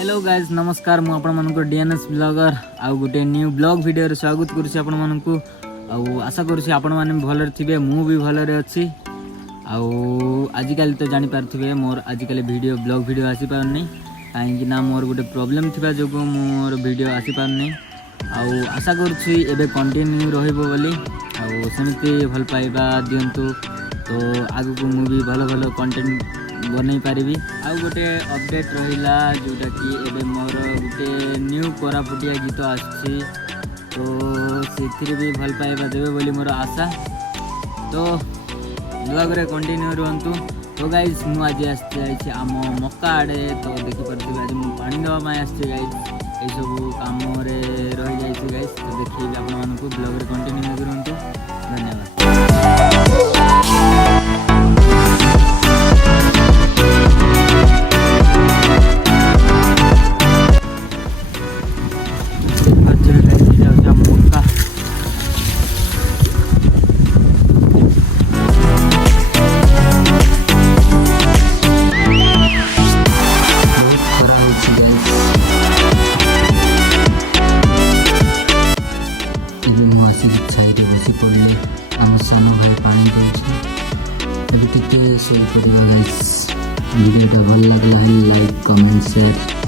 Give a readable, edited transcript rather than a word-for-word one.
Hello guys नमस्कार मु आपण मानक डीएनएस ब्लॉगर आउ गोटे न्यू ब्लॉग वीडियो रे स्वागत करूछि आपण मानक आउ आशा करूछि आपण माने भलरे थिबे मु भी भलरे अछि आउ आजिकल तो जानि पारथिबे मोर आजिकल वीडियो ब्लॉग वीडियो आसी पारनी काहेकि ना मोर गोटे प्रॉब्लम थिबा जोगो मोर वीडियो आसी पारनी आउ आशा करूछि एबे कंटिन्यू रहइबो बोली आउ सेमिति भल पाइबा दियंतु तो आगु को मु भी भलो भलो कंटेंट बनै पारिबी आउ गोटे अपडेट रहिला जोटा कि एबे मोर गोटे न्यू कोरापुटिया गीत आछि तो सेथिरे भी भल पाइबा देबे बोली मोर आशा तो ब्लॉग रे कंटिन्यू रहंतु। तो गाइस मु आज आछि आम मक्का आड़े तो देखि परथिबे आज मु पानी दवा माय आछि गाइस ए सब काम रे रहि जाइछि गाइस तो देखि आपण मानकु ब्लॉग रे कंटिन्यू करंतु। धन्यवाद। बसी पड़े आम सान भाई पानी दूसरे टे शो कर वीडियोटा भल लगे लाइक कमेंट शेयर